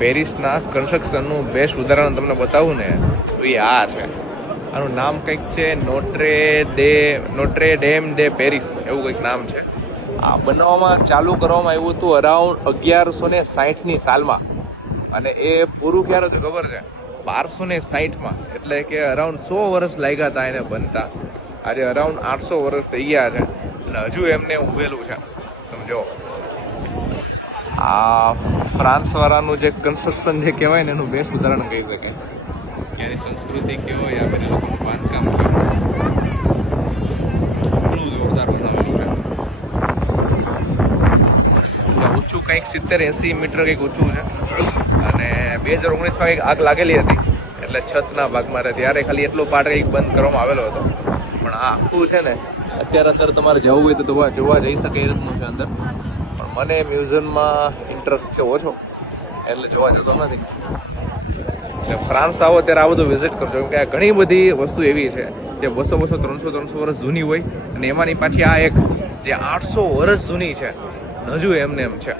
પેરિસના કન્સ્ટ્રક્શનનું બેસ્ટ ઉદાહરણ તમને બતાવું ને તો એ આ છે. આનું નામ કંઈક છે નોટ્રે ડેમ ડે પેરિસ, એવું કંઈક નામ છે. આ બનાવવામાં ચાલુ કરવામાં આવ્યું હતું અરાઉન્ડ 1160ની સાલમાં, અને એ પૂરું ક્યારે હતું ખબર છે? 1260માં. એટલે કે અરાઉન્ડ 100 વર્ષ લાગ્યા હતા એને બનતા. આજે અરાઉન્ડ 800 વર્ષ થઈ ગયા છે અને હજુ એમને ઉભેલું છે. તમે જો આ ફ્રાન્સ વાળાનું જે કન્સ્ટ્રક્શન જે કહેવાય ને એનું બેસ્ટ ઉદાહરણ કહી શકે. ત્યાંની સંસ્કૃતિ કયો યા ફિર એ લોકોનું બાંધકામ કયો, ઘણું જોરદાર બનાવેલું છે. ઊંચું કંઈક 70-80 મીટર કંઈક ઊંચું છે. અને 2019માં કંઈક આગ લાગેલી હતી, એટલે છતના ભાગમાં ત્યારે ખાલી એટલો પાર્ટ કંઈક બંધ કરવામાં આવેલો હતો. પણ આ આખું છે ને અત્યારે અંદર તમારે જવું હોય તો જોવા જઈ શકે એ રીતનું છે અંદર. પણ મને મ્યુઝિયમમાં ઇન્ટરેસ્ટ છે ઓછો, એટલે જોવા જતો નથી. એટલે ફ્રાન્સ આવો ત્યારે આ બધું વિઝિટ કરજો, કેમ કે આ ઘણી બધી વસ્તુ એવી છે જે 200, 300 વર્ષ જૂની હોય, અને એમાંની પાછી આ એક જે 800 વર્ષ જૂની છે, હજુ એમને એમ છે.